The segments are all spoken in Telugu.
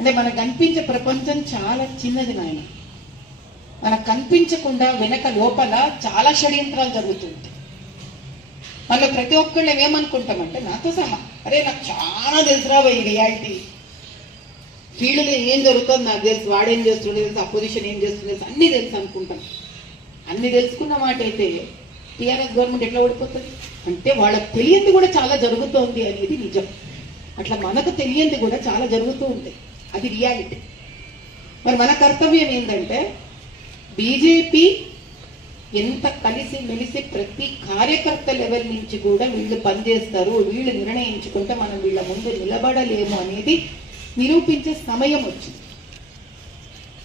అంటే మనకు కనిపించే ప్రపంచం చాలా చిన్నది నాయన. మనకు కనిపించకుండా వెనక లోపల చాలా షడ్యంత్రాలు జరుగుతుంటాయి. మళ్ళీ ప్రతి ఒక్కళ్ళు ఏమనుకుంటామంటే నాతో సహా, అరే నాకు చాలా తెలుసురా ఈ రియాలిటీ ఫీల్డ్లో ఏం జరుగుతుంది నాకు తెలుసు, వాడేం చేస్తుండే తెలుసు, అపోజిషన్ ఏం చేస్తుంది తెలుసు, అన్నీ తెలుసు అనుకుంటాం. అన్ని తెలుసుకున్న మాట అయితే టీఆర్ఎస్ గవర్నమెంట్ ఎట్లా ఓడిపోతుంది అంటే వాళ్ళకి తెలియంది కూడా చాలా జరుగుతోంది అనేది నిజం. అట్లా మనకు తెలియంది కూడా చాలా జరుగుతూ ఉంటాయి, అది రియాలిటీ. మరి మన కర్తవ్యం ఏంటంటే బీజేపీ ఎంత కలిసి మెలిసి ప్రతి కార్యకర్త లెవెల్ నుంచి కూడా వీళ్ళు పనిచేస్తారు, వీళ్ళు నిర్ణయించుకుంటే మనం వీళ్ళ ముందు నిలబడలేము అనేది నిరూపించే సమయం వచ్చింది.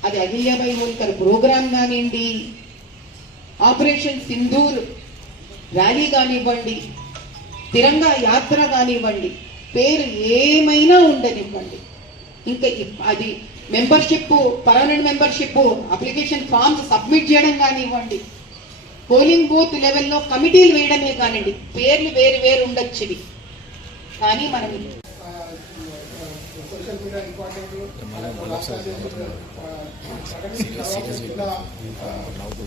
అది అహిల్యాబాయి హోల్కర్ ప్రోగ్రాం కానివ్వండి, ఆపరేషన్ సింధూర్ ర్యాలీ కానివ్వండి, తిరంగా యాత్ర కానివ్వండి, పేరు ఏమైనా ఉండనివ్వండి, ఇంకా అది membership, permanent membership application forms submit చేయడం కానివ్వండి, పోలింగ్ బూత్ లెవెల్లో కమిటీలు వేయడమే కానివ్వండి, పేర్లు వేరు వేరు ఉండొచ్చువి. కానీ మనం సోషల్ మీడియా ఇంపార్టెంట్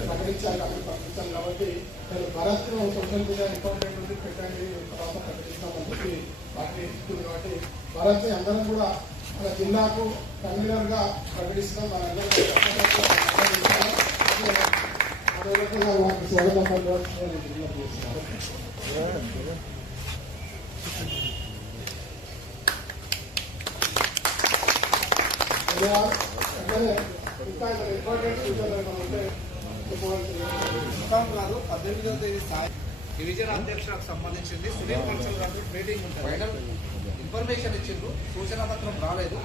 ప్రకటించాలి కాబట్టి భరత్ సోషల్ మీడియా ఇంపార్టెంట్ ఉంది పెట్టండి తర్వాత ప్రకటిస్తామని చెప్పి వాటిని ఇస్తుంది. కాబట్టి భరత్ అందరం కూడా మన జిల్లాకు కన్వీనర్ గా ప్రకటిస్తాం. మనందరం స్వాగతం గారు 18వ తేదీ డివిజన్ అధ్యక్షులకు సంబంధించింది సునీల్ కన్సల్ గారు మీటింగ్ ఉంటుంది. ఇన్ఫర్మేషన్ ఇచ్చిండ్రు, సూచన పత్రం రాలేదు.